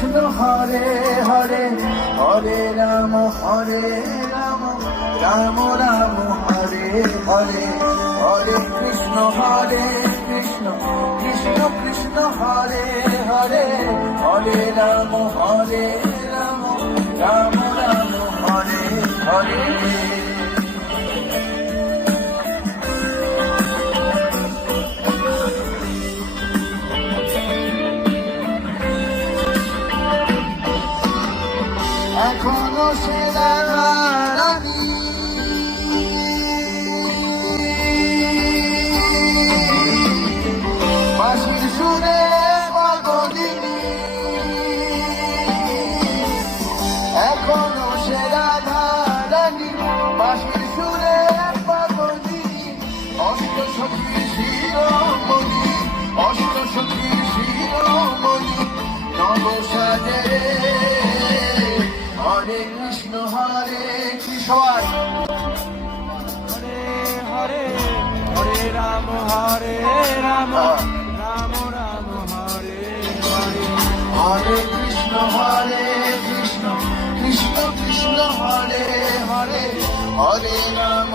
কৃষ্ণ হরে হরে হরে রাম রাম রাম হরে হরে হরে কৃষ্ণ কৃষ্ণ কৃষ্ণ হরে হরে হরে রাম রাম রাম হরে হরে এখনো সে রানী বাঁশির সুরে পাগলিনী, এখনো সে রানী বাঁশির সুরে পাগলিনী, অষ্ট সখীর শিরোমণি, অষ্ট সখীর শিরোমণি, নব সাজে হরে কৃষ্ণ সবাই হরে হরে হরে রাম রাম রাম হরে হরে হরে কৃষ্ণ কৃষ্ণ কৃষ্ণ হরে হরে হরে রাম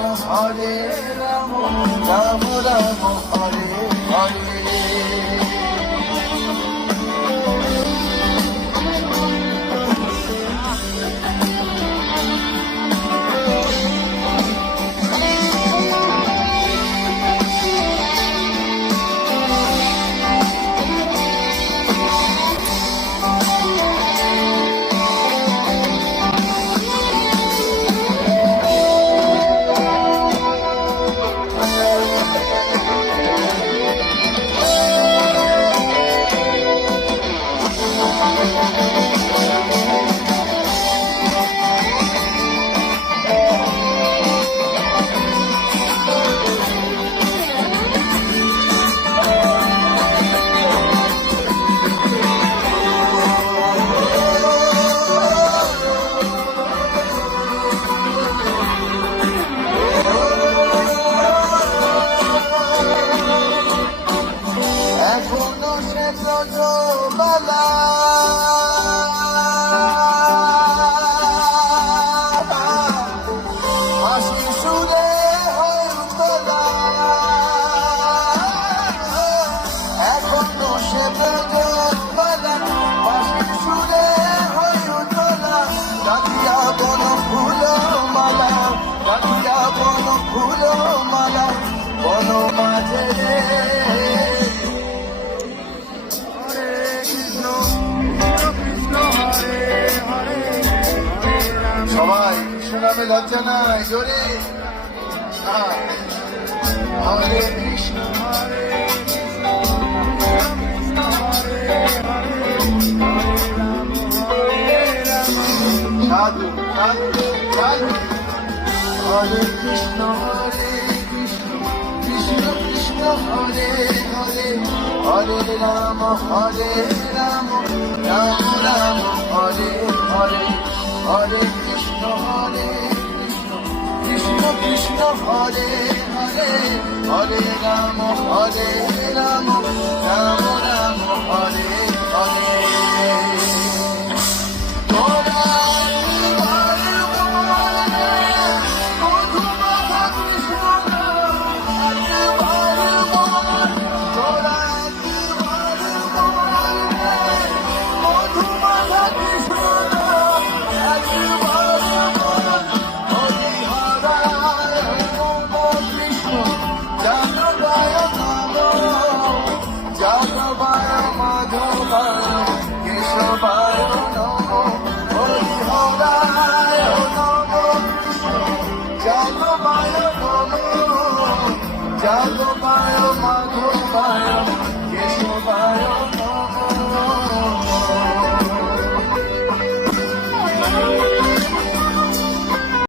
রাম রাম হরে হরে সবাই কৃষ্ণ নামে লজ্জা নাই, জোরে হরে কৃষ্ণ সাধু সাধু সাধু হরে কৃষ্ণ কৃষ্ণ কৃষ্ণ হরে হরে হরে রাম রাম রাম হরে হরে হরে কৃষ্ণ কৃষ্ণ কৃষ্ণ হরে হরে হরে রাম রাম রাম হরে হরে